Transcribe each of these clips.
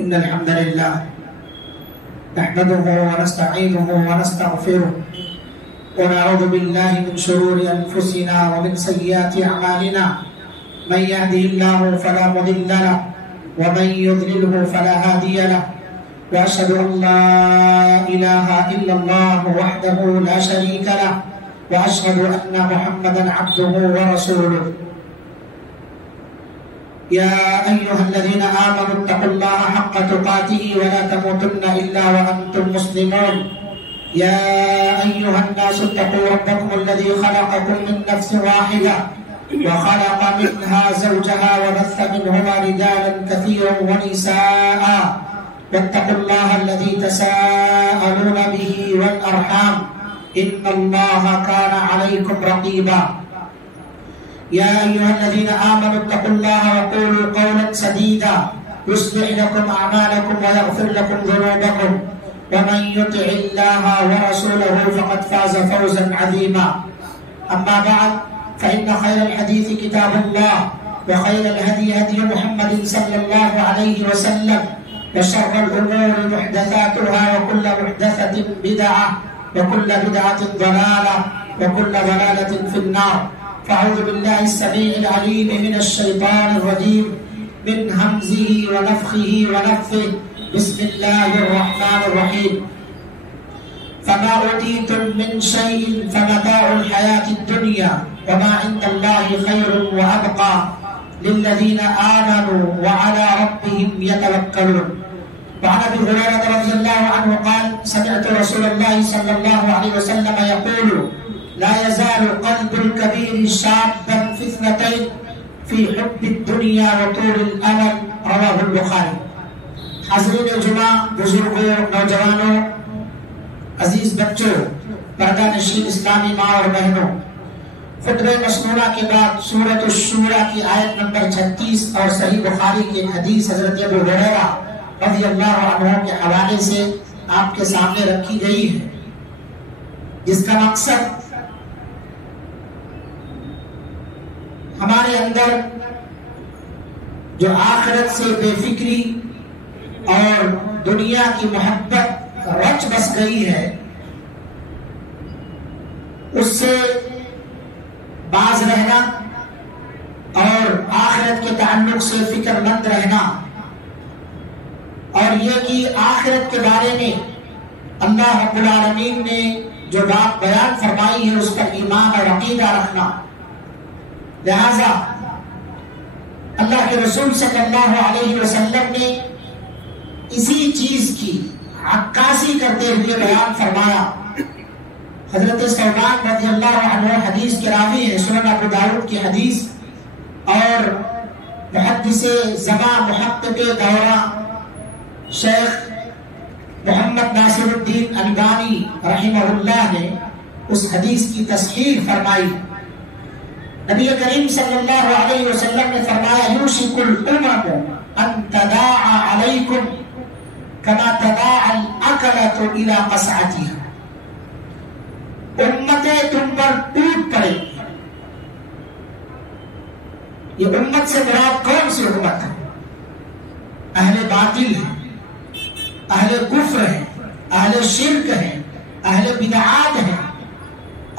إن الحمد لله نحمده ونستعينه ونستغفره ونعوذ بالله من شرور أنفسنا ومن سيئات أعمالنا من يهده الله فلا مضل له ومن يضلله فلا هادي له وأشهد أن لا إله إلا الله وحده لا شريك له وأشهد أن محمدا عبده ورسوله يا أيها الذين آمنوا اتقوا الله حق تقاته ولا تموتن إلا وأنتم مسلمون يا أيها الناس اتقوا ربكم الذي خلقكم من نفس واحدة وخلق منها زوجها وبث منهما رجالا كثيرا ونساء واتقوا الله الذي تساءلون به والأرحام إن الله كان عليكم رقيبا يا أيها الذين آمنوا اتقوا الله وقولوا قولا سديدا يصلح لكم أعمالكم ويغفر لكم ذنوبكم ومن يطع الله ورسوله فقد فاز فوزا عظيما أما بعد فإن خير الحديث كتاب الله وخير الهدي هدي محمد صلى الله عليه وسلم وشر الأمور محدثاتها وكل محدثة بدعة وكل بدعة ضلالة وكل ضلالة في النار فأعوذ بالله السميع العليم من الشيطان الرجيم من همزه ونفخه ونفثه بسم الله الرحمن الرحيم فما أوتيتم من شيء فمتاع الحياة الدنيا وما عند الله خير وأبقى للذين آمنوا وعلى ربهم يتوكلون وعن أبي هريرة رضي الله عنه قال سمعت رسول الله صلى الله عليه وسلم يقول لا يزال قلب الكبير شابا في اثنتين في حب الدنيا وطول الأمل رواه البخاري. حاضرین جمعہ، بزرگوں، نوجوانوں، عزیز بچوں، پردہ نشین اسلامی ماں اور بہنوں، خطبہ مسنونہ کے بعد سورۃ الشورى کی آیت نمبر 36 اور صحیح بخاری کی حدیث حضرت ابو ہریرہ رضی اللہ عنہ کے حوالے سے آپ کے سامنے رکھی گئی ہے، جس کا مقصد ہمارے اندر جو آخرت سے بے فکری اور دنیا کی محبت رچ بس گئی ہے، اس سے باز رہنا اور آخرت کے تعلق سے فکر مند رہنا، اور یہ کہ آخرت کے بارے میں اللہ رب العالمین نے جو بات بیان فرمائی ہے اس پر ایمان اور عقیدہ رکھنا۔ لہذا اللہ کے رسول صلی اللہ علیہ وسلم نے اسی چیز کی عکاسی کرتے ہوئے بیان فرمایا۔ حضرت ثوبان رضی اللہ عنہ حدیث کے راوی ہیں، سنن ابو داؤد کی حدیث، اور محدث زمان محقق دورہ شیخ محمد ناصر الدین البانی رحمہ اللہ نے اس حدیث کی تصحیح فرمائی۔ نبی کریم صلی اللہ علیہ وسلم نے فرمایا یوشک الامم ان تداعى علیکم کما تداعى الاکلۃ الی قصعتها، امتیں تم پر ٹوٹ پڑیں گی۔ یہ امت سے مراد کون سی امت ہے؟ اہل باطل ہے، اہل کفر ہے، اہل شرک ہے، اہل بدعات ہے،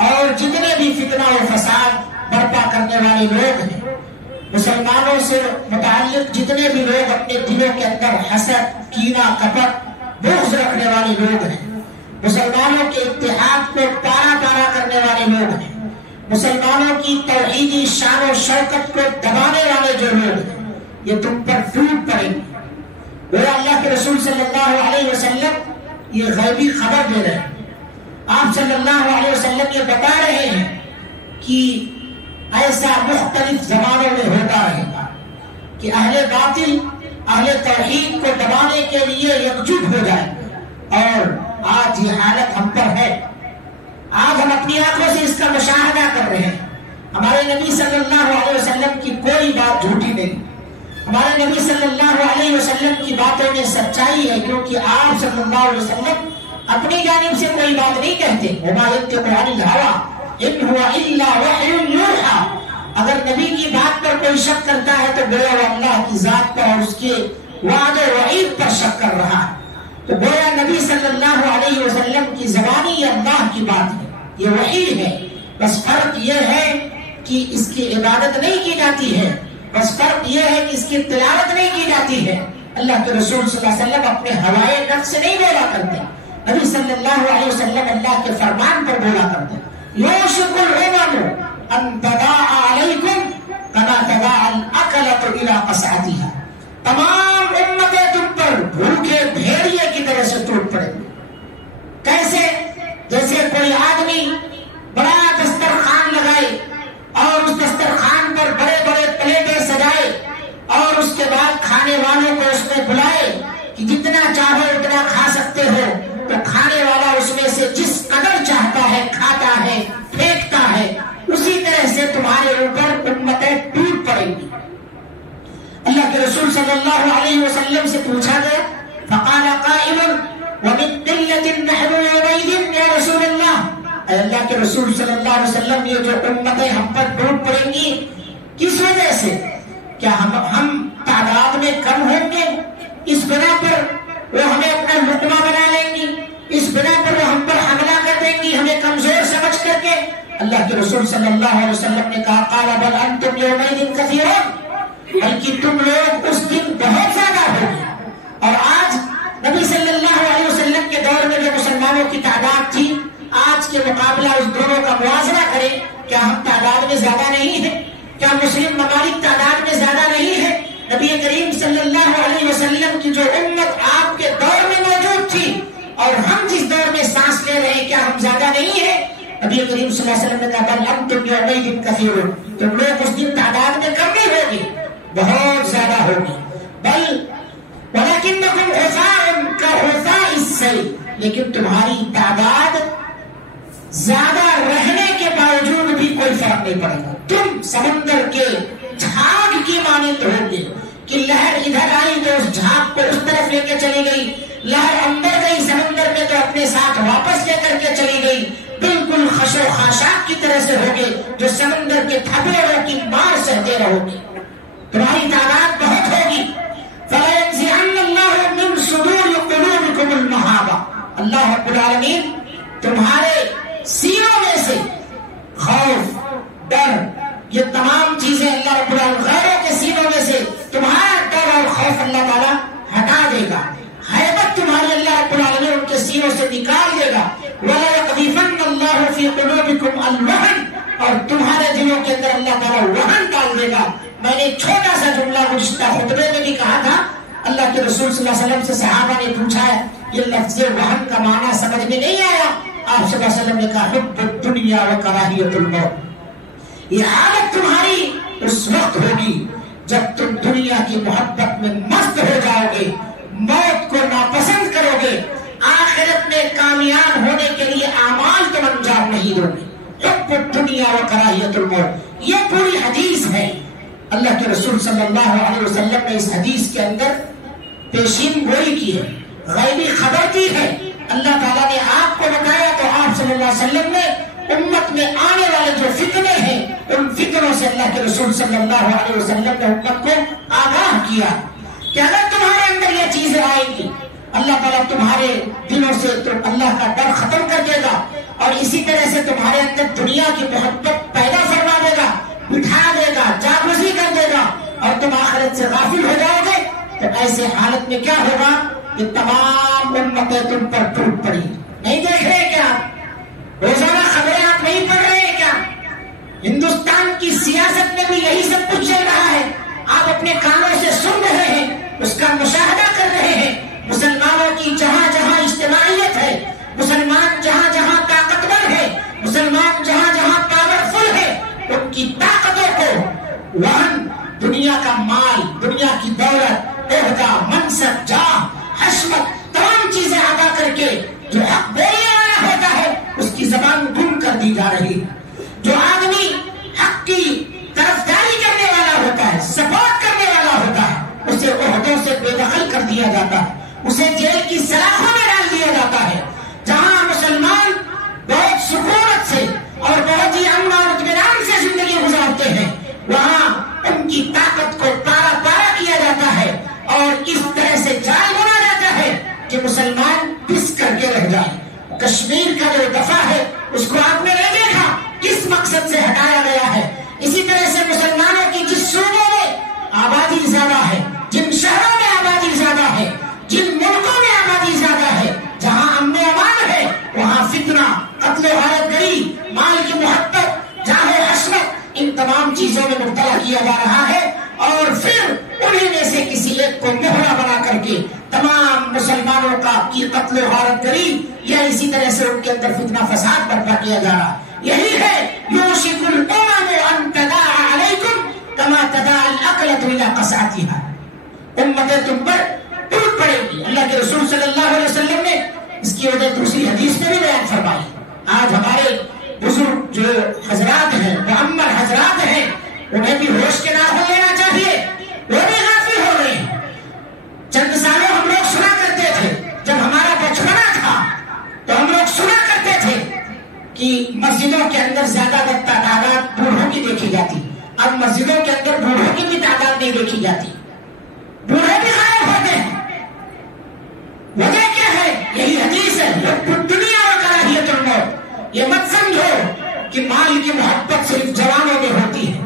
اور جتنے بھی فتنہ و فساد برپا کرنے والے لوگ ہیں، مسلمانوں سے متعلق جتنے بھی لوگ اپنے دلوں کے اندر حسد، کینہ، کپٹ، بغض رکھنے والے لوگ ہیں، مسلمانوں کے اتحاد کو پارا پارا کرنے والے لوگ ہیں، مسلمانوں کی توحیدی شان و شوکت کو دبانے والے جو لوگ ہیں، یہ تم پر ٹوٹ پڑیں گے۔ وہ اللہ کے رسول صلی اللہ علیہ وسلم یہ غیبی خبر دے رہے ہیں۔ آپ صلی اللہ علیہ وسلم یہ بتا رہے ہیں کہ ایسا مختلف زمانوں میں ہوتا رہے گا کہ اہل باطل اہل توحید کو دبانے کے لیے یکجٹ ہو جائیں گے، اور آج یہ حالت ہم پر ہے۔ آج ہم اپنی آنکھوں سے اس کا مشاہدہ کر رہے ہیں۔ ہمارے نبی صلی اللہ علیہ وسلم کی کوئی بات جھوٹی نہیں، ہمارے نبی صلی اللہ علیہ وسلم کی باتوں میں سچائی ہے، کیونکہ آپ صلی اللہ علیہ وسلم اپنی جانب سے کوئی بات نہیں کہتے۔ وما ينطق عن الهوى ان هو الا وحي يوحى، اگر نبی کی بات پر کوئی شک کرتا ہے تو گویا وہ اللہ کی ذات پر اور اس کے وعد و وعید پر شک کر رہا ہے. تو گویا نبی صلی اللہ علیہ وسلم کی زبانی یہ اللہ کی بات ہے, یہ وحی ہے. بس فرق یہ ہے کہ اس کی عبادت نہیں کی جاتی ہے, بس فرق یہ ہے کہ اس کی تلاوت نہیں کی جاتی ہے. اللہ کے رسول صلی اللہ علیہ وسلم اپنے ہوائے نفس سے نہیں بولا کرتے, نبی صلی اللہ علیہ وسلم اللہ کے فرمان پر بولا کرتے. یوشک الامم ان تداعى علیکم کما تداعى الاکلۃ الی قصعتها, تمام امتیں تم پر بھوکے بھیڑیے کی طرح سے ٹوٹ پڑے. کیسے؟ جیسے کوئی آدمی بڑا دسترخوان لگائے اور اس دسترخوان پر بڑے بڑے پلیٹیں سجائے اور اس کے بعد کھانے والوں کو اس میں بلائے کہ جتنا چاہو اتنا کھا سکتے ہو, تو کھانے والا اس میں سے جس قدر چاہتا ہے کھاتا ہے, پھینکتا ہے. اسی طرح سے تمہارے اوپر امتیں ٹوٹ پڑیں گی. اللہ کے رسول صلی اللہ علیہ وسلم سے پوچھا گیا, فقال قائل ومن قلة نحن يومئذ یا رسول اللہ, اے اللہ کے رسول صلی اللہ علیہ وسلم یہ جو امتیں ہم پر ٹوٹ پڑیں گی کس وجہ سے؟ کیا ہم تعداد میں کم ہوں گے, اس بنا پر وہ ہمیں اپنا لقمہ بنا لیں گی, اس بنا پر وہ ہم پر حملہ کر دیں گی ہمیں کمزور سمجھ کر کے؟ اللہ کے رسول صلی اللہ علیہ وسلم نے کہا قال بل انتم یومئذ کثیرون, بلکہ تم لوگ اس دن بہت زیادہ ہوگی. اور آج نبی صلی اللہ علیہ وسلم کے دور میں جو مسلمانوں کی تعداد تھی, آج کے مقابلہ اس دونوں کا موازنہ کریں, کیا ہم تعداد میں زیادہ نہیں ہیں؟ کیا مسلم ممالک تعداد میں زیادہ نہیں ہے؟ نبی کریم صلی اللہ علیہ وسلم کی جو امت آپ کے دور میں موجود تھی اور ہم جس دور میں سانس لے رہے ہیں, کیا ہم زیادہ نہیں ہیں؟ نبی کریم صلی اللہ علیہ وسلم نے کہا بل انتم یومئذ کثیرون, تم لوگ اس دن تعداد میں کم نہیں ہوگی, بہت زیادہ ہوگی. بل ولکنکم غثاء کغثاء السیل, لیکن تمہاری تعداد زیادہ رہنے کے باوجود بھی کوئی فرق نہیں پڑے گا. تم سمندر کے جھاگ کی مانند ہوگے کہ لہر ادھر آئی تو اس جھاگ کو اس طرف لے کے چلی گئی, لہر اندر گئی سمندر میں تو اپنے ساتھ واپس لے کر کے چلی گئی. بالکل خش و خاشاک کی طرح سے ہوگے جو سمندر کے تھپڑوں کی مار سہتے رہو گے. تمہاری تعداد بہت ہوگی. فَلَيَنزِعَنَّ اللَّهُ مِن صُدُورِ قُلُوبِكُمُ الْمَهَابَةَ, اللہ رب العالمین تمہارے سینوں میں سے خوف, ڈر, یہ تمام چیزیں اللہ رب العالمین غیروں کے سینوں میں سے تمہارا ڈر اور خوف اللہ تعالیٰ ہٹا دے گا. حیبت تمہاری اللہ رب العالمین ان کے سینوں سے نکال دے گا. وَلَا يَقْذِفَنَّ اللَّهُ فِي قُلُوبِكُمْ الْوَهْنَ, اور تمہارے دلوں کے اندر اللہ تعالیٰ وہن ڈال دے گا. میں نے چھوٹا سا جملہ گزشتہ خطبے میں بھی کہا تھا, اللہ کے رسول صلی اللہ علیہ وسلم سے صحابہ نے پوچھا ہے یہ لفظ وہن کا معنی سمجھ میں نہیں آیا. آپ صلی اللہ علیہ وسلم نے کہا حب الدنیا و کراہیت الموت, یہ حالت تمہاری اس وقت ہوگی جب تم دنیا کی محبت میں مست ہو جاؤ گے, موت کو ناپسند کرو گے, آخرت میں کامیاب ہونے کے لیے اعمال تم انجام نہیں دو گے. حب الدنیا و کراہیت الموت, یہ پوری حدیث ہے. اللہ کے رسول صلی اللہ علیہ وسلم نے اس حدیث کے اندر پیشین گوئی کی ہے, غیبی خبر دی ہے. اللہ تعالیٰ نے آپ کو بتایا تو آپ صلی اللہ علیہ وسلم نے امت میں آنے والے جو فتنے ہیں ان فتنوں سے اللہ کے رسول صلی اللہ علیہ وسلم نے امت کو آگاہ کیا کہ اگر تمہارے اندر یہ چیزیں آئیں گی اللہ تعالیٰ تمہارے دلوں سے اللہ کا ڈر ختم کر دے گا, اور اسی طرح سے تمہارے اندر دنیا کی محبت پیدا فرما دے گا, بٹھا دے گا, جاگزی کر دے گا, اور تم آخرت سے غافل ہو جاؤ گے. تو ایسے حالت میں کیا ہوگا کہ تمام امتیں تم پر ٹوٹ پڑی. نہیں دیکھ رہے کیا روزانہ خبریں آپ نہیں پڑھ رہے ہیں کیا؟ ہندوستان کی سیاست میں بھی یہی سب کچھ چل رہا ہے, آپ اپنے کانوں سے سن رہے ہیں, اس کا مشاہدہ کر رہے ہیں. مسلمانوں کی جہاں جہاں اجتماعیت ہے, مسلمان جہاں جہاں طاقتور ہے, مسلمان جہاں جہاں پاورفل ہے, ان کی طاقتوں کو وہن, دنیا کا مال, دنیا کی دولت, عہدہ, منصب, جاہ, حشمت, تمام چیزیں ادا کر کے جو حق بولنے والا ہوتا ہے اس کی زبان گم کر دی جا رہی. جو آدمی حق کی طرفداری کرنے والا ہوتا ہے, سپورٹ کرنے والا ہوتا ہے, اسے عہدوں سے بے دخل کر دیا جاتا ہے, اسے جیل کی سلاخوں میں ڈال دیا جاتا ہے. جہاں مسلمان بہت سکونت سے اور بہت ہی امن اور اطمینان سے زندگی گزارتے ہیں, کشمیر کا جو دفعہ ہے اس کو آپ نے نہیں دیکھا کس مقصد سے ہٹایا گیا ہے. اسی طرح سے مسلمانوں کی جس صوبوں میں آبادی زیادہ ہے، جن شہروں میں آبادی زیادہ ہے، جن ملکوں میں آبادی زیادہ ہے، جہاں امن و امان ہے، وہاں فتنہ، قتل و غارت گری، مال کی محبت، جاہ و حسرت، ان تمام چیزوں میں مبتلا کیا جا رہا ہے. اور پھر انہیں میں سے کسی ایک کو مہرا بنا کر کے تمام مسلمانوں کا کی قتل و غارت گری یا اسی طرح سے ان کے اندر فتنہ فساد برپا کیا جا رہا. یہی ہے یوشک الامم ان تداعى علیکم کما تداعى الاکلۃ الی قصعتها. امتیں تم پر ٹوٹ پڑے گی. اللہ کے رسول صلی اللہ علیہ وسلم نے اس کی وجہ دوسری حدیث میں بھی بیان فرمائی. آج ہمارے بزرگ جو حضرات ہیں، معمر حضرات ہیں، انہیں بھی ہوش کے ناخن لینا چاہیے. وہ بھی غافل ہو رہے ہیں. چند سالوں ہم لوگ سنا کرتے تھے، جب ہمارا بچپنا تھا تو ہم لوگ سنا کرتے تھے کہ مسجدوں کے اندر زیادہ تر تعداد بوڑھوں کی دیکھی جاتی. اب مسجدوں کے اندر بوڑھوں کی بھی تعداد نہیں دیکھی جاتی، بوڑھے بھی غائب ہوتے ہیں. وجہ کیا ہے؟ یہی حدیث ہے، دنیا و کراہیت الموت. یہ مت سمجھو کہ مال کی محبت صرف جوانوں میں ہوتی ہے،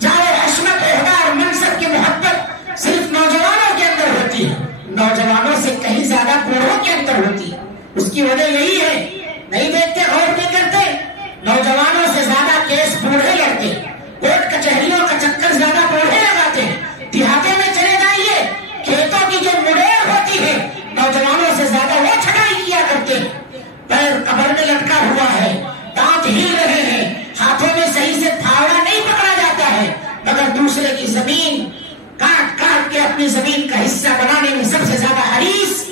جاہ عصمت، عہدہ اور منصب کی محبت صرف نوجوانوں کے اندر ہوتی ہے. نوجوانوں سے کہیں زیادہ بوڑھوں کے اندر ہوتی ہے. اس کی وجہ یہی ہے، نہیں دیکھتے، غور نہیں کرتے. نوجوانوں سے زیادہ کیس بوڑھے لڑتے، کورٹ کچہریوں کا چکر زیادہ بوڑھے لگاتے. دیہاتوں میں چلے جائیے، کھیتوں کی جو مڑیر ہوتی ہے نوجوانوں سے زیادہ وہ چھٹائی کیا کرتے ہیں. پیر قبر میں لٹکا ہوا ہے، دانت ہل رہے ہیں، ہاتھوں میں صحیح سے پھاوڑا نہیں پکڑا جاتا ہے، مگر دوسرے کی زمین کاٹ کاٹ کے اپنی زمین کا حصہ بنانے میں سب سے زیادہ حریص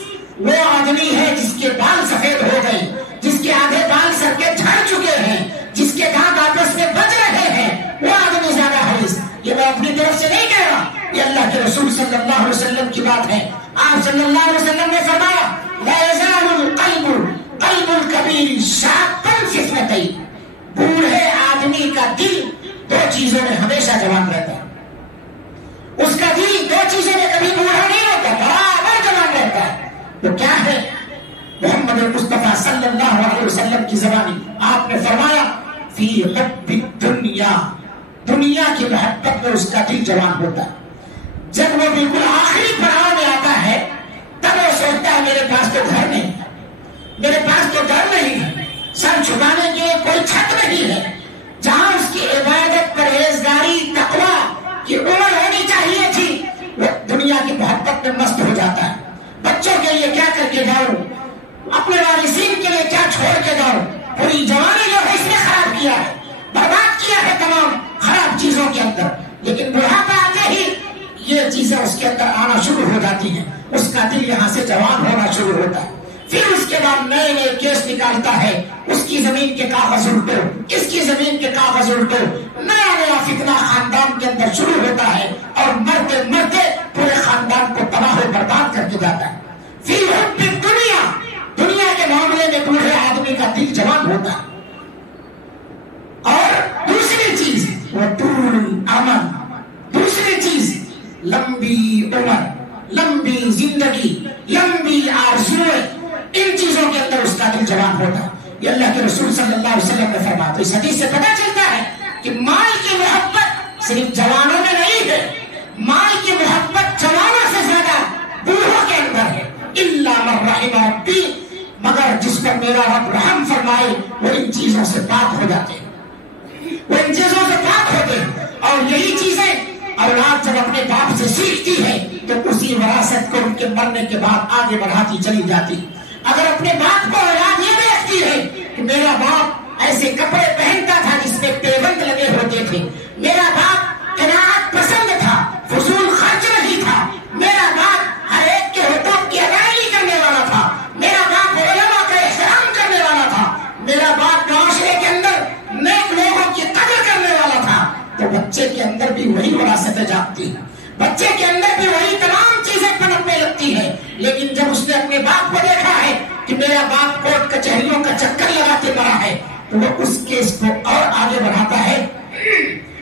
وہ آدمی ہے جس کے بال سفید ہو گئے، جس کے آدھے بال سر کے جھڑ چکے ہیں، جس کے دانت آپس میں بج رہے ہیں، وہ آدمی زیادہ حریص. یہ میں اپنی طرف سے نہیں کہہ رہا، یہ اللہ کے رسول صلی اللہ علیہ وسلم کی بات ہے. آپ صلی اللہ علیہ وسلم نے فرمایا لا يزال قلب الكبير شابا في اثنتين. بوڑھے آدمی کا دل دو چیزوں میں ہمیشہ جوان رہتا ہے. اس کا دل دو چیزوں میں کبھی بوڑھا نہیں ہوتا، برابر جوان رہتا ہے. تو کیا ہے؟ محمد مصطفیٰ صلی اللہ علیہ وسلم کی زبانی آپ نے فرمایا فی حب الدنیا، دنیا کی محبت میں اس کا دل جوان ہوتا ہے. جب وہ بالکل آخری پڑاؤ میں آتا ہے تب وہ سوچتا ہے میرے پاس تو گھر نہیں ہے، میرے پاس تو گھر نہیں ہے، سر چھپانے کے لیے کوئی چھت نہیں ہے. جہاں اس کی عبادت، پرہیزگاری، تقویٰ کی عمر ہونی چاہیے تھی، وہ دنیا کی محبت میں مست ہو جاتا ہے. بچوں کے لیے کیا کر کے جاؤ، اپنے وارثین کے لیے کیا چھوڑ کے جاؤ. پوری جوانی جو ہے اس نے خراب کیا ہے، برباد کیا ہے تمام خراب چیزوں کے اندر. لیکن بڑھاپا آتے ہی یہ چیزیں اس کے اندر آنا شروع ہو جاتی ہیں، اس کا دل یہاں سے جوان ہونا شروع ہوتا ہے. پھر اس کے بعد نئے نئے کیس نکالتا ہے، اس کی زمین کے کاغذ الٹو، اس کی زمین کے کاغذ الٹو، نیا نیا فتنہ خاندان کے اندر شروع ہوتا ہے اور مرتے مرتے پورے خاندان کو تباہ و برباد کر کے جاتا ہے. پھر دنیا کے معاملے میں بوڑھے آدمی کا دل جوان ہوتا ہے. اور دوسری چیز وہ طول امل، دوسری چیز لمبی عمر، لمبی زندگی، لمبی آرزوئیں، ان چیزوں کے اندر اس کا دل جوان ہوتا ہے. یہ اللہ کے رسول صلی اللہ علیہ وسلم نے فرمایا. تو اس حدیث سے پتہ چلتا ہے کہ مال کی محبت صرف جوانوں میں نہیں ہے، مال کی محبت جوانوں سے زیادہ بوڑھوں کے اندر ہے. الا من رحم ربی، مگر جس پر میرا رب رحم فرمائے وہ ان چیزوں سے پاک ہو جاتے ہیں، وہ ان چیزوں سے پاک ہوتے ہیں. اور یہی چیزیں اولاد جب اپنے باپ سے سیکھتی ہے تو اسی وراثت کو ان کے مرنے کے بعد آگے بڑھاتی چلی جاتی. اگر اپنے باپ کو اولاد یہ دیکھتی ہے کہ میرا باپ ایسے کپڑے پہنتا تھا جس میں پیبند لگے ہوتے تھے، میرا باپ قناعت پسند تھا، فضول خرچ نہیں تھا، میرا باپ ہر ایک کے حقوق کی ادائیگی کرنے والا تھا، میرا باپ علماء کا احترام کرنے والا تھا، میرا باپ معاشرے کے اندر نیک لوگوں کی قدر کرنے والا تھا، تو بچے کے اندر بھی وہی وراثت جاگتی ہے، بچے کے اندر بھی وہی تمام چیزیں پنپنے لگتی ہے. لیکن جب اس نے اپنے باپ کو دیکھا ہے کہ میرا باپ کورٹ کچہریوں کا چکر لگاتے مرا ہے تو وہ اس کیس کو اور آگے بڑھاتا ہے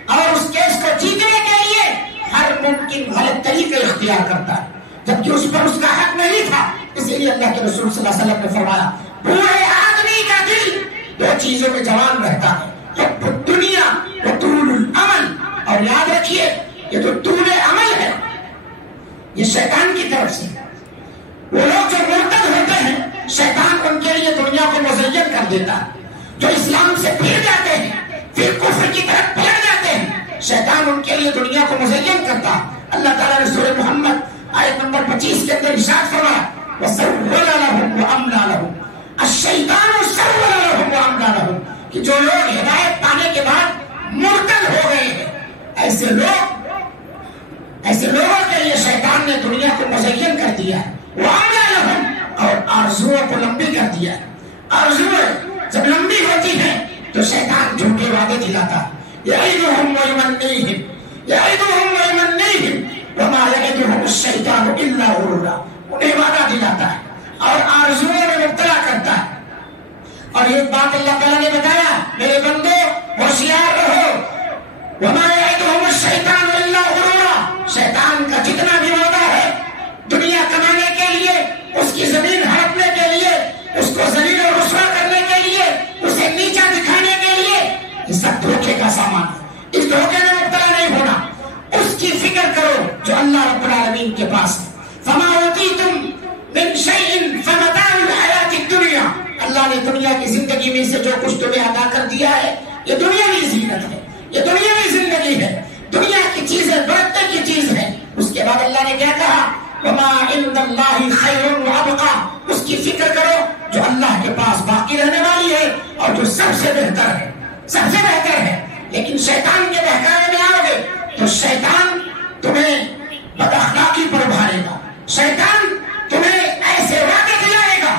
اور اس کیس کو جیتنے کے لیے ہر ممکن غلط طریقے اختیار کرتا ہے، جبکہ اس پر اس کا حق نہیں تھا. اسی لیے اللہ کے رسول صلی اللہ علیہ وسلم نے فرمایا بوڑھے آدمی دو چیزوں میں جوان رہتا ہے، حب الدنیا و طول العمل. اور یاد رکھیے یہ تو طول عمل ہے، یہ شیطان کی طرف سے. وہ لوگ جو مرتد ہوتے ہیں شیطان ان کے لیے دنیا کو مزین کر دیتا ہے. جو اسلام سے پھر جاتے ہیں پھر کفر کی طرف پلٹ جاتے ہیں شیطان ان کے لیے دنیا کو مزین کرتا ہے. اللہ تعالیٰ نے سورہ محمد آیت نمبر 25 کے اندر ارشاد فرمایا وَسَوَّلَ لَهُمْ وَأَمْلَى لَهُمْ الشَّيْطَانُ سَوَّلَ لَهُمْ وَأَمْلَى لَهُمْ کہ جو لوگ ہدایت پانے کے بعد مرتد ہو گئے ہیں ایسے لوگوں کے لیے شیطان نے دنیا کو مزین کر دیا ہے. وَأَمْلَى لَهُمْ اور آرزوؤں کو لمبی کر دیا ہے. آرزویں جب لمبی ہوتی ہیں تو شیطان جھوٹے وعدے دلاتا ہے. يَعِدُهُمْ وَيُمَنِّيهِمْ يَعِدُهُمْ وَيُمَنِّيهِمْ وَمَا يَعِدُهُمُ الشَّيْطَانُ إِلَّا غُرُورًا انہیں وعدہ دلاتا ہے اور آرزوؤں میں مبتلا کرتا ہے. اور یہ بات اللہ تعالیٰ نے بتایا میرے بندو ہوشیار رہو. وَمَا يَعِدُهُمُ الشَّيْطَانُ إِلَّا غُرُورًا شیطان کا جتنا بھی وعدہ ہے دنیا کمانے کے لیے، اس کی زمین ہڑپنے کے لیے، اس کو ذلیل و رسوا کرنے کے لیے، اسے نیچا دکھانے کے لیے، یہ سب دھوکے کا سامان ہے. اس دھوکے میں مبتلا نہیں ہونا، اس کی فکر کرو جو اللہ رب العالمین کے پاس ہے. فما اوتیتم من شیء فمتاع الحیات الدنیا اللہ نے دنیا کی زندگی میں سے جو کچھ تمہیں عطا کر دیا ہے یہ دنیاوی زینت ہے، یہ دنیاوی زندگی ہے، دنیا کی چیزیں برتنے کی چیز ہے. اس کے بعد اللہ نے کیا کہا وما عند اللہ خیر وابقا اس کی فکر کرو جو اللہ کے پاس باقی رہنے والی ہے اور جو سب سے بہتر ہے، سب سے بہتر ہے. لیکن شیطان کے بہکاوے میں آؤ گے تو شیطان تمہیں بد اخلاقی پر ابھارے گا. شیطان تمہیں ایسے وعدے دلائے گا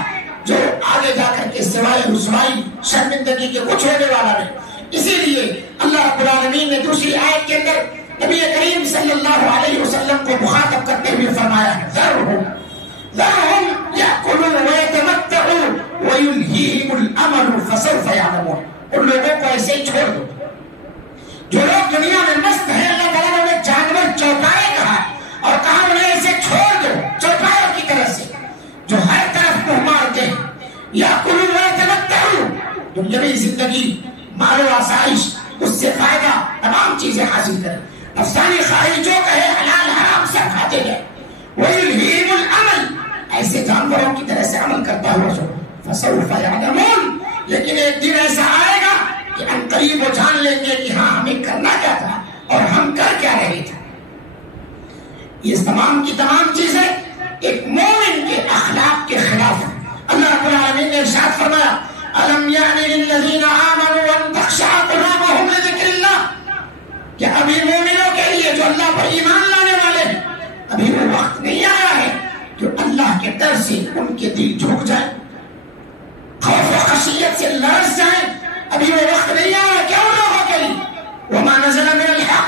جو آگے جا کر کے سوائے رسوائی شرمندگی کے کچھ ہونے والا نہیں. اسی لیے اللہ رب العالمین نے دوسری آیت کے اندر نبی کریم صلی اللہ علیہ وسلم کو مخاطب کرتے ہوئے فرمایا ہے ذرهم يأكلوا ويتمتعوا ويلهيهم الأمل فسوف يعلمون. ان لوگوں کو ایسے ہی چھوڑ دو جو لوگ دنیا میں مست ہیں. اللہ تعالیٰ نے انہیں جانور چوپائے کہا اور کہا انہیں ایسے چھوڑ دو چوپایوں کی طرح سے جو ہر طرف منہ مارتے ہیں. يأكلوا ويتمتعوا دنیاوی زندگی مال و آسائش اس سے فائدہ تمام چیزیں حاصل کریں. افسانی خواہش جو کہے حلال حرام سب کھاتے گئے. وَيُلْهِهِمُ الْعَمَلِ ایسے جانوروں کی طرح سے عمل کرتا ہوا جو فَسَوْفَ يَعْلَمُونَ لیکن ایک دن ایسا آئے گا کہ ان قریب وہ جان لیں گے کہ ہاں ہمیں کرنا کیا تھا اور ہم کر کیا رہے تھے. یہ تمام کی تمام چیزیں ایک مومن کے اخلاق کے خلاف ہیں. اللہ رب العالمین نے ارشاد فرمایا أَلَمْ يَعْنِ لِلَّذِينَ آمَنُوا أَن تَخْشَعَ قُلُوبُهُمْ لِذِكْرِ اللَّهِ کہ ابھی مومنوں کے لیے جو اللہ پر ایمان لانے والے ہیں ابھی وہ وقت نہیں آیا ہے جو اللہ کے ڈر سے ان کے دل جھک جائے، خوف و خشیت سے لرز جائیں. ابھی وہ وقت نہیں آیا کیا ان لوگوں کے لیے. وما نزل من الحق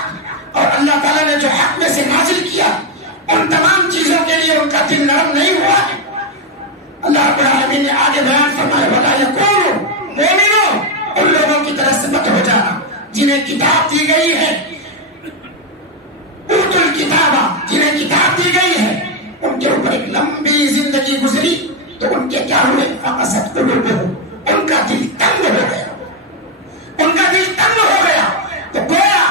اور اللہ تعالیٰ نے جو حق میں سے نازل کیا ان تمام چیزوں کے لیے ان کا دل نرم نہیں ہوا ہے. اللہ رب العالمین نے آگے بیان فرمایا ولا یکونوا مومنوں ان لوگوں کی طرح سے مت ہو جانا جنہیں کتاب دی گئی ہے، اوتوا الکتاب جنہیں کتاب دی گئی ہے ان کے اوپر ایک لمبی زندگی گزری تو ان کے کیا ہوئے فقست قلوبہم ان کا دل تنگ ہو گیا، ان کا دل تنگ ہو گیا. تو گویا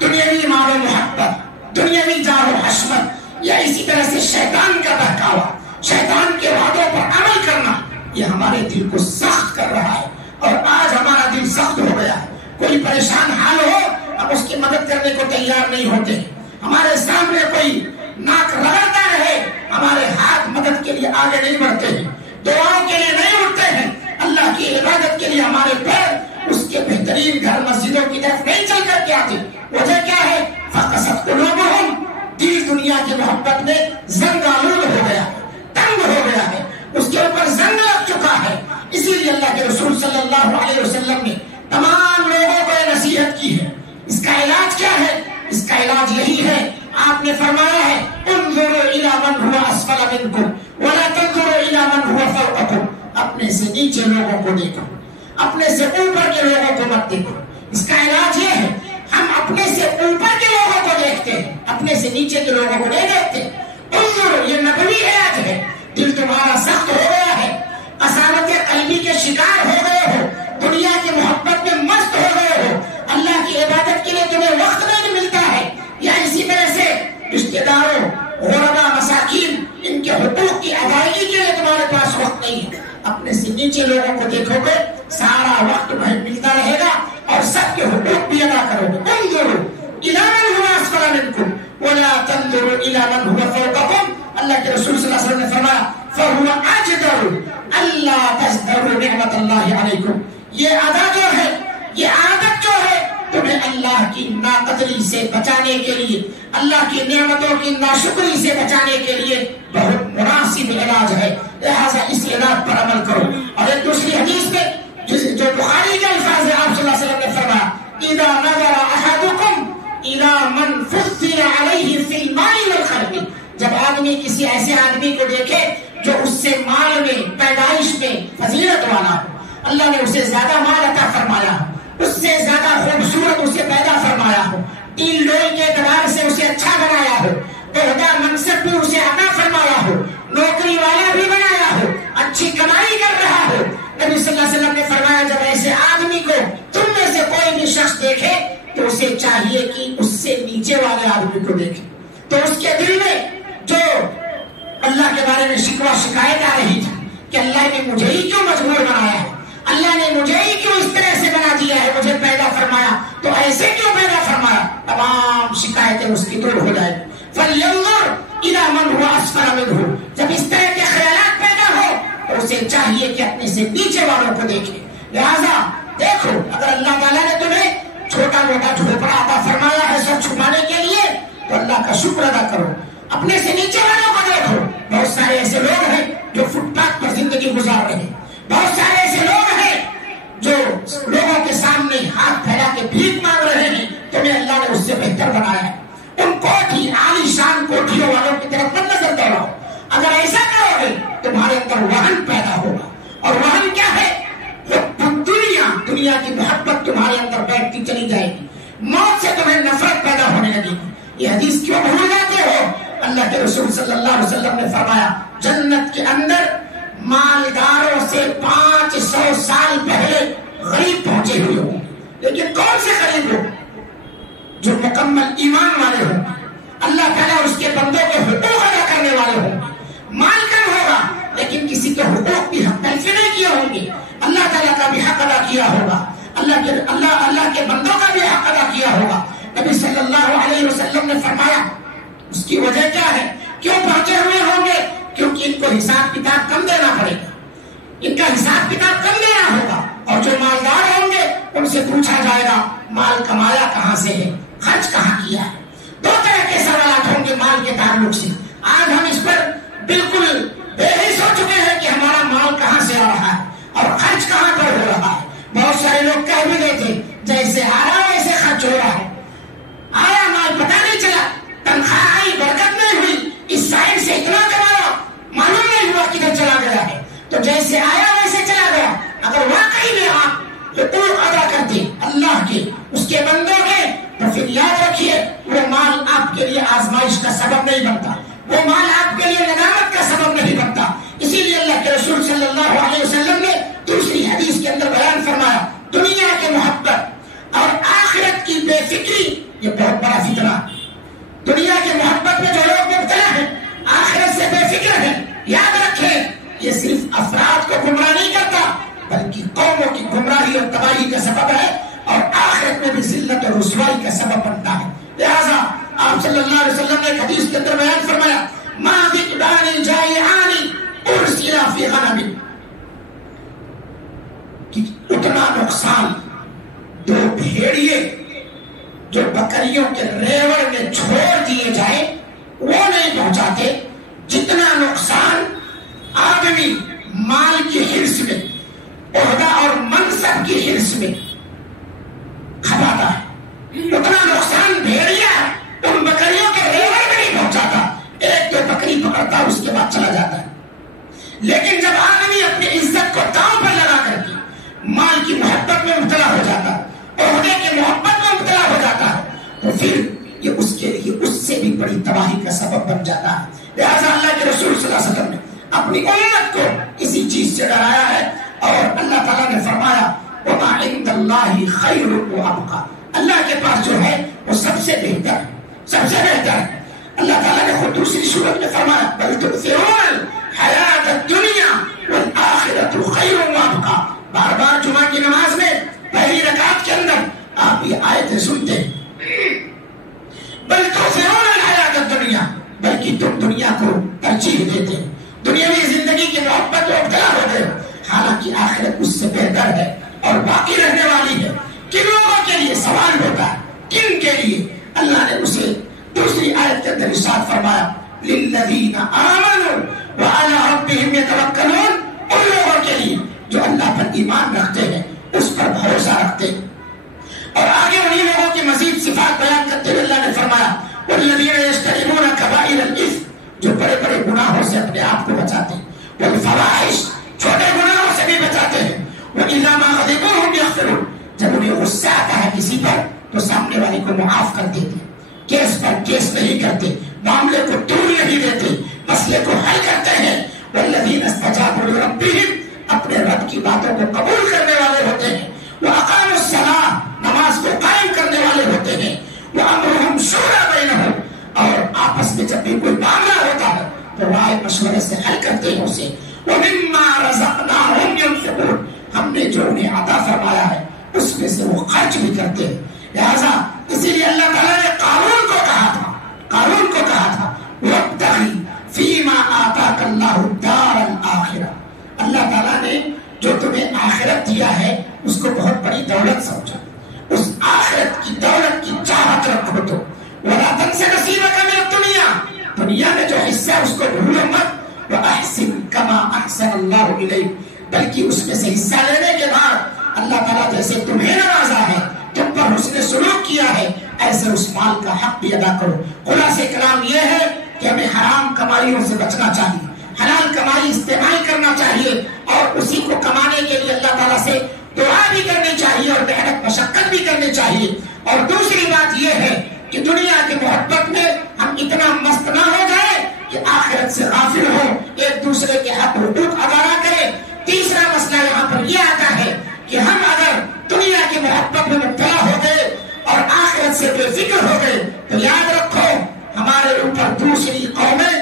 دنیاوی مال و محبت، دنیاوی جاہ و حشمت یا اسی طرح سے شیطان کا بہکاوا، شیطان کے وعدوں پر عمل کرنا یہ ہمارے دل کو سخت کر رہا ہے. اور آج ہمارا دل سخت ہو گیا ہے. کوئی پریشان حال ہو ہم اس کی مدد کرنے کو تیار نہیں ہوتے. ہمارے سامنے کوئی ناک رگڑتا رہے ہمارے ہاتھ مدد کے لیے آگے نہیں بڑھتے ہیں، دعاؤں کے لیے نہیں اٹھتے ہیں، اللہ کی عبادت کے لیے ہمارے پیر اس کے بہترین گھر مسجدوں کی طرف نہیں چل کر کے آتے. وجہ کیا ہے فقست قلوبہم دل دنیا کی محبت میں زنگ آلود ہو گیا ہے، تنگ ہو گیا ہے، اس کے اوپر زنگ لگ چکا ہے. اسی لیے اللہ کے رسول صلی اللہ علیہ وسلم نے تمام لوگوں کو یہ نصیحت کی ہے. اس کا علاج کیا ہے؟ اس کا علاج یہی ہے آپ نے فرمایا ہے انظروا الی من هو اسفل منکم ولا تنظروا الی من هو فوقکم اپنے سے نیچے لوگوں کو دیکھو، اپنے سے اوپر کے لوگوں کو مت دیکھو. اس کا علاج یہ ہے ہم اپنے سے اوپر کے لوگوں کو دیکھتے ہیں، اپنے سے نیچے کے لوگوں کو نہیں دیکھتے. انظروا یہ نبوی علاج ہے. دل تمہارا سخت ہو گیا ہے، اسارت قلبی کے شکار ہو گئے ہو، دنیا نیچے لوگوں کو دیکھو گے سارا وقت ملتا رہے گا اور سب کے حقوق بھی ادا کرو گے. انظروا الی من هو اسفل منکم ولا تنظروا الی من هو فوقکم. اللہ کے رسول صلی اللہ علیہ وسلم نے فرمایا فهو اجدر الا تزدروا نعمت اللہ علیکم. یہ ادا جو ہے، یہ عادت جو ہے تمہیں اللہ کی ناقدری سے بچانے کے لیے، اللہ کی نعمتوں کی ناشکری سے بچانے کے لیے بہت مناسب علاج ہے. لہذا اس علاج پر عمل کرو. اور ایک دوسری حدیث میں جو بخاری کے الفاظ ہے، آپ صلی اللہ علیہ وسلم نے فرمایا اذا نظر احدکم الى من فضل علیہ فی المال والخلق. جب آدمی کسی ایسے آدمی کو دیکھے جو اس سے مال میں، پیدائش میں فضیلت والا ہو، اللہ نے اسے زیادہ مال عطا فرمایا ہو، اس سے زیادہ خوبصورت اسے پیدا فرمایا ہو، تین لوئی کے اعتبار سے اسے اچھا بنایا ہو، عہدہ منصب بھی اسے عطا فرمایا ہو، نوکری والا بھی بنایا ہو، اچھی کمائی کر رہا ہو. نبی صلی اللہ علیہ وسلم نے فرمایا جب ایسے آدمی کو تم میں سے کوئی بھی شخص دیکھے تو اسے چاہیے کہ اس سے نیچے والے آدمی کو دیکھے. تو اس کے دل میں جو اللہ کے بارے میں شکوہ شکایت آ رہی تھی کہ اللہ نے مجھے ہی کیوں مجبور بنایا ہے، اللہ نے مجھے ہی کیوں اس طرح سے بنا دیا ہے، مجھے پیدا فرمایا تو ایسے کیوں پیدا فرمایا، تمام شکایتیں اس کی دور ہو جائیں. فَلْيَنْظُرْ إِلَى مَنْ هُوَ أَسْفَلَ مِنْهُ. جب اس طرح کے خیالات پیدا ہو تو اسے چاہیے کہ اپنے سے نیچے والوں کو دیکھے. لہذا دیکھو اگر اللہ تعالیٰ نے تمہیں چھوٹا موٹا جھوپڑا عطا فرمایا ہے سب چھپانے کے لیے تو اللہ کا شکر ادا کرو. اپنے سے نیچے والوں کو دیکھو. بہت سارے ایسے لوگ ہیں جو فٹ پاتھ پر زندگی گزار رہے ہیں، بہت سارے ایسے لوگ ہیں جو لوگوں کے سامنے ہاتھ پھیلا کے بھیک مانگ رہے ہیں. تمہیں اللہ نے اس سے بہتر بنایا ہے. ان کوٹھی عالی شان کوٹھیوں والوں کی طرف مت نظر دوڑاؤ. اگر ایسا کرو گے تمہارے اندر وہن پیدا ہوگا. اور وہن کیا ہے؟ دنیا کی محبت تمہارے اندر بیٹھتی چلی جائے گی. موت سے تمہیں نفرت پیدا ہونے لگے گی. یہ حدیث کیوں بھول جاتے ہو؟ اللہ کے رسول صلی اللہ علیہ وسلم نے فرمایا جنت کے اندر مالداروں سے 500 سال پہلے غریب پہنچے ہوئے ہوں. لیکن کون سے غریب ہو؟ جو مکمل ایمان والے ہوں، اللہ تعالیٰ اس کے بندوں کے حقوق ادا کرنے والے ہوں. مال کم ہوگا لیکن کسی کے حقوق بھی حق تلفی نہیں کیے ہوں گے. اللہ تعالیٰ کا بھی حق ادا کیا ہوگا، اللہ کے بندوں کا بھی حق ادا کیا ہوگا. نبی صلی اللہ علیہ وسلم نے فرمایا اس کی وجہ کیا ہے؟ کیوں پہنچے ہوئے ہوں گے؟ کیونکہ ان کو حساب کتاب کم دینا پڑے گا، ان کا حساب کتاب کم دینا ہوگا. اور جو مالدار ہوں گے ان سے پوچھا جائے گا مال کمایا کہاں سے ہے، خرچ کہاں کیا ہے. دو طرح کے سوالات ہوں گے مال کے تعلق سے. آج ہم اس پر بالکل بےحس ہو چکے ہیں کہ ہمارا مال کہاں سے آ رہا ہے اور خرچ کہاں پر ہو رہا ہے. بہت سارے لوگ کہہ بھی دیتے جیسے آ رہا ویسے خرچ ہو رہا ہے. آیا مال پتہ نہیں چلا، تنخواہ آئی برکت نہیں ہوئی، اس سائڈ سے اتنا کمایا معلوم نہیں ہوا کدھر چلا گیا ہے. تو جیسے آیا ویسے چلا گیا. اگر واقعی میں آپ حقوق ادا کرتے اللہ کے، اس کے بندوں کے، تو پھر یاد رکھیے وہ مال آپ کے لیے آزمائش کا سبب نہیں بنتا، وہ مال آپ کے لیے ندامت کا سبب نہیں بنتا. اسی لیے اللہ کے رسول صلی اللہ علیہ وسلم نے دوسری حدیث کے اندر بیان فرمایا دنیا کی محبت اور آخرت کی بے فکری یہ بہت بڑا فتنہ. دنیا کی محبت میں جو لوگ مبتلا ہیں، آخرت سے بے فکر ہیں، یاد رکھیں یہ صرف افراد کو گمراہ نہیں کرتا بلکہ قوموں کی گمراہی اور تباہی کا سبب ہے اور آخرت میں بھی ذلت اور رسوائی کا سبب بنتا ہے. لہذا آپ صلی اللہ علیہ وسلم نے حدیث کے اندر بیان فرمایا ما ذکران جائعان ارسلا فی غنم، کہ اتنا نقصان دو بھیڑیے جو بکریوں کے ریوڑ میں چھوڑ دیے جائیں وہ نہیں پہنچاتے جتنا نقصان آدمی مال کی حرص میں، عہدہ اور منصب کی حرص میں کھپاتا ہے. اتنا نقصان بھیڑیا ان بکریوں کے ریوڑ میں نہیں پہنچاتا. ایک دو بکری پکڑتا اس کے بعد چلا جاتا ہے. لیکن جب آدمی اپنی عزت کو داؤں پر لگا کر کے مال کی محبت میں مبتلا ہو جاتا ہے، عہدے کی محبت میں مبتلا ہو جاتا ہے، تو پھر یہ اس کے لیے اس سے بھی بڑی تباہی کا سبب بن جاتا ہے. لہذا اللہ کے رسول صلی اللہ علیہ وسلم نے اپنی امت کو اسی چیز سے ڈرایا ہے اور اللہ تعالیٰ نے فرمایا وَمَا عِندَ اللَّهِ خَيْرٌ وَأَبْقَىٰ. اللہ کے پاس جو ہے وہ سب سے بہتر ہے، سب سے بہتر ہے. اللہ تعالیٰ نے خود دوسری سورت میں فرمایا بَلْ تُؤْثِرُونَ الْحَيَاةَ الدُّنْيَا والآخرۃ خیر وابقیٰ. بار بار جمعہ کی نماز میں پہلی رکعت کے اندر آپ یہ آیتیں سنتے ہیں. بل تؤثرون الحیاۃ الدنیا، بلکہ تم دنیا کو ترجیح دیتے ہیں، دنیاوی زندگی کی محبت میں مبتلا ہو گئے، حالانکہ آخرت اس سے بہتر ہے اور باقی رہنے والی ہے. کن لوگوں کے لیے سوال ہوتا ہے، کن کے لیے؟ اللہ نے اسے دوسری آیت کے اندر ارشاد فرمایا للذین آمنوا وعلی ربہم یتوکلون، ان لوگوں کے لیے جو اللہ پر ایمان رکھتے ہیں، اس پر بھروسہ رکھتے ہیں. اور آگے انہی لوگوں کی مزید صفات بیان کرتے ہوئے اللہ نے فرمایا والذین یجتنبون کبائر الاثم، جو بڑے بڑے گناہوں سے اپنے آپ کو بچاتے ہیں، والفواحش، چھوٹے گناہوں سے بھی بچاتے ہیں، وَإِذَا مَا غَضِبُوا هُمْ يَغْفِرُونَ، جب انہیں غصہ آتا ہے کسی پر تو سامنے والے کو معاف کر دیتے ہیں، کیس پر کیس نہیں کرتے، معاملے کو طول نہیں دیتے، مسئلے کو حل کرتے ہیں. والذین استجابوا لربہم، اپنے رب کی باتوں کو قبول کرنے والے ہوتے ہیں. وَأَقَامُوا الصَّلَاةَ، نماز کو قائم کرنے والے ہوتے ہیں. وَأَمْرُهُمْ شُورَىٰ بَيْنَهُمْ، اور آپس میں جب بھی کوئی معاملہ ہوتا ہے تو رائے مشورے سے حل کرتے ہیں اسے. وَمِمَّا رَزَقْنَاهُمْ يُنْفِقُونَ، ہم نے جو انہیں عطا فرمایا ہے اس میں سے وہ خرچ بھی کرتے ہیں. لہذا اسی لیے اللہ تعالیٰ نے قارون کو کہا تھا وَابْتَغِ فِيمَا آتَاكَ اللَّهُ الدَّارَ الْآخِرَةَ، اللہ تعالیٰ نے جو تمہیں آخرت دیا ہے اس کو بہت بڑی دولت سمجھا، اس آخرت کی دولت کی چاہت رکھو تو. وَلَا تَنْسَ نَصِيبَكَ مِنَ الدُّنْيَا، دنیا میں جو حصہ ہے اس کو بھولو مت. وَأَحْسِنْ كَمَا أَحْسَنَ اللَّهُ إِلَيْكَ، بلکہ اس میں سے حصہ لینے کے بعد اللہ تعالیٰ جیسے تمہیں نوازا ہے، تم پر حسن سلوک کیا ہے، ایسے اس مال کا حق بھی ادا کرو. خلاصہ کلام یہ ہے کہ ہمیں حرام کمائیوں سے بچنا چاہیے، حلال کمائی استعمال کرنا چاہیے، اور اسی کو کمانے کے لیے اللہ تعالیٰ سے دعا بھی کرنی چاہیے اور محنت مشقت بھی کرنی چاہیے. اور دوسری بات یہ ہے کہ دنیا کی محبت میں ہم اتنا مست نہ ہو جائے کہ آخرت سے غافل ہو، ایک دوسرے کے حق حقوق ادا نہ کرے. تیسرا مسئلہ یہاں پر یہ آتا ہے کہ ہم اگر دنیا کی محبت میں مبتلا ہو گئے اور آخرت سے بے فکر ہو گئے تو یاد رکھو ہمارے اوپر دوسری قومیں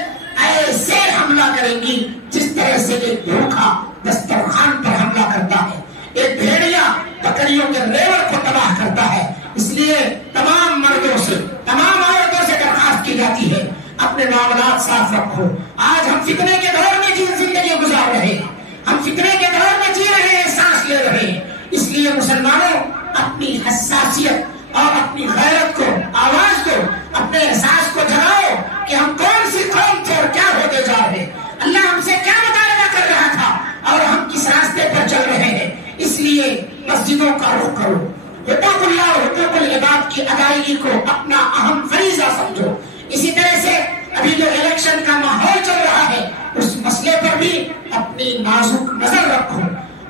ایسے حملہ کریں گی جس طرح سے ایک بھوکا دسترخوان پر حملہ کرتا ہے، ایک بھیڑیا بکریوں کے ریوڑ کو تباہ کرتا ہے. اس لیے تمام مردوں سے، تمام عورتوں سے درخواست کی جاتی ہے اپنے معاملات صاف رکھو. آج ہم فتنے کے دور میں زندگی گزار رہے ہیں، ہم فتنے کے دور میں جی رہے ہیں، سانس لے رہے ہیں. اس لیے مسلمانوں اپنی حساسیت اور اپنی غیرت کو آواز دو، اپنے احساس کو جگاؤ کہ ہم کون سی قوم تھے اور کیا ہوتے جا رہے ہیں، اللہ ہم سے کیا مطالبہ کر رہا تھا اور ہم کس راستے پر چل رہے ہیں. اس لیے مسجدوں کا رخ کرو، حقوق اللہ اور حقوق العباد کی ادائیگی کو اپنا اہم فریضہ سمجھو. اسی طرح سے ابھی جو الیکشن کا ماحول چل رہا ہے اس مسئلے پر بھی اپنی نازک نظر رکھو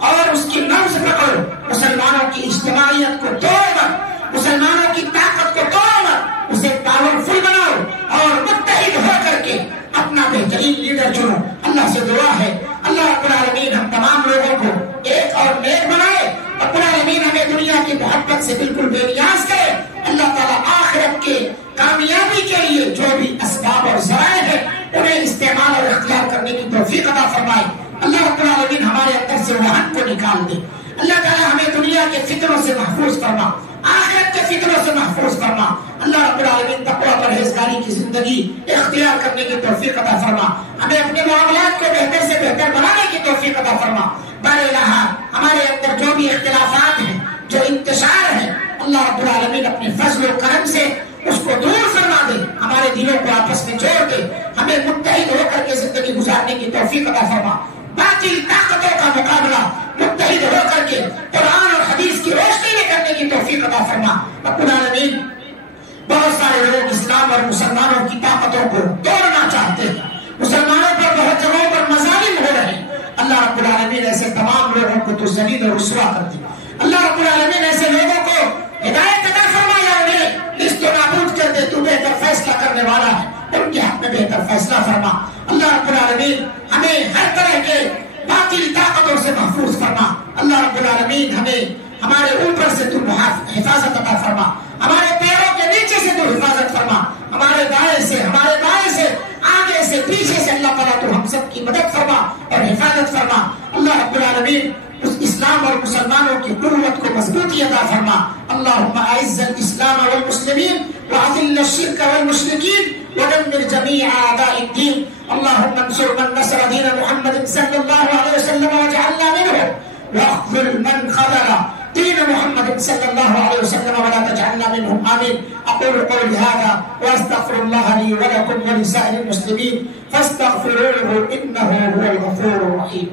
اور اس کی نبض پکڑو. مسلمانوں کی اجتماعیت کو توڑ مت، مسلمانوں کی طاقت کو توڑ مت، اسے پاورفل بناؤ اور متحد ہو کر کے اپنا بہترین لیڈر چنو. اللہ سے دعا ہے اللہ رب العالمین ہم تمام لوگوں کو ایک اور نیک بنائے. رب العالمین ہمیں دنیا کی محبت سے بالکل بے نیاز کرے. اللہ تعالیٰ آخرت کے کامیابی کے لیے جو بھی اسباب اور ذرائع ہے انہیں استعمال اور اختیار کرنے کی توفیق عطا فرمائے. اللہ رب العالمین ہمارے اندر سے وہن کو نکال دے. اللہ تعالیٰ ہمیں دنیا کے فتنوں سے محفوظ فرما، آخرت کے فتنوں سے محفوظ فرما. اللہ رب العالمین تقویٰ پرہیزگاری کی زندگی اختیار کرنے کی توفیق عطا فرما. ہمیں اپنے معاملات کو بہتر سے بہتر بنانے کی توفیق عطا فرما. بار الہ ہمارے اندر جو بھی اختلافات ہیں، جو انتشار ہے، اللہ رب العالمین اپنے فضل و کرم سے اس کو دور فرما دے، ہمارے دلوں کو آپس میں جوڑ دے، ہمیں متحد ہو کر کے زندگی گزارنے کی توفیق عطا فرما. باطل طاقتوں کا مقابلہ متحد ہو کر کے قرآن اور حدیث کی روشنی میں کرنے کی توفیق عطا فرما. رب العالمین بہت سارے لوگ اسلام اور مسلمانوں کی طاقتوں کو توڑنا چاہتے ہیں، مسلمانوں پر بہت جگہوں پر مظالم ہو رہے ہیں. اللہ رب العالمین ایسے تمام لوگوں کو تو ذلیل اور رسوا کر دے. اللہ رب العالمین ایسے لوگوں کو ہدایت عطا فرما یا انہیں نیست و نابود کر دے. تو بہتر فیصلہ کرنے والا ہے، ان کے حق میں بہتر فیصلہ فرما. اللہ رب العالمین ہمیں ہر طرح کے باطل طاقتوں سے محفوظ فرما. اللہ رب العالمین ہمیں ہمارے اوپر سے تو حفاظت عطا فرما، ہمارے پیروں کے نیچے سے تو حفاظت فرما، ہمارے دائیں سے، ہمارے بائیں سے، آگے سے، پیچھے سے اللہ تعالیٰ تو ہم سب کی مدد فرما اور حفاظت حفاظت فرما. اللہ رب العالمین اس اسلام اور مسلمانوں کی قوت کو مضبوطی عطا فرما. اللهم اعز الاسلام والمسلمين واذل الشرك والمشركين ودمر جميع اعداء الدين. اللهم انصر من نصر دين محمد صلى الله عليه وسلم واجعلنا منهم، واخذل من خذل دين محمد صلى الله عليه وسلم ولا تجعلنا منهم. آمين. أقول قولي هذا وأستغفر الله لي ولكم ولسائر المسلمين فاستغفروه إنه هو الغفور الرحيم.